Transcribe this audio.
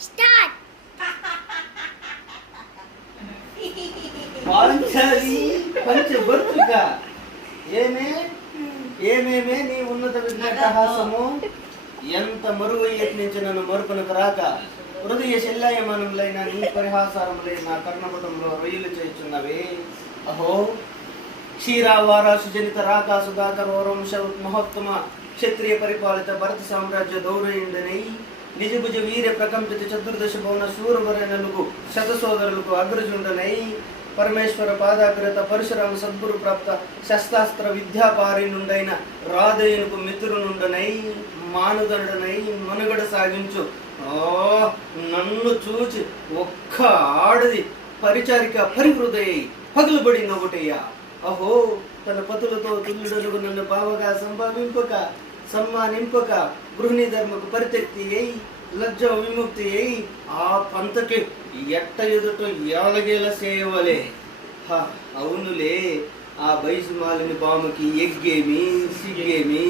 Start. Panchali పంచభర్తృక ఏమేమే నీ ఉన్నత విఘ్నహాసము ఎంత మరువు యత్నించి నన్ను మరుపునకు రాక హృదయ శల్యాయమానములైన నీ పరిహాసారములై నా కర్ణపటంలో రొయ్యలు చేయుచున్నవి. అహో క్షీరావారా సుజనిత రాకా సుధాకర్ ఓరంశ మహోత్తమ క్షత్రియ పరిపాలిత భరత సామ్రాజ్య దౌరయుండనై నిజభుజ వీర ప్రకంపిత చతుర్దశ భవన శూరవరణులకు శతసోదరులకు అగ్రజుండనై పరమేశ్వర పాదాగ్రత పరశురామ సద్గురు ప్రాప్త శస్త్రాస్త్ర విద్యాపారినుండైన రాధయునికి మిత్రునుండనై మానుదండనై మనుగడ సాగించు నన్ను చూచి ఒక్క ఆడది పరిచారిక పరిహృదయ పగులుబడిన ఒకటయ్యా. అహో తన పతులతో తుల్లుడలుగు నన్ను బావగా సంభావింపక సమ్మానింపక గృహిణి ధర్మకు పరితెక్తి అయి లజ్జ విముక్తి అయి ఆ పంతకి ఎట్ట ఎదుట ఏలగేల చేయవలే. అవునులే, ఆ బయసుమాలిని పాముకి ఎగ్గేమి సిగ్గేమి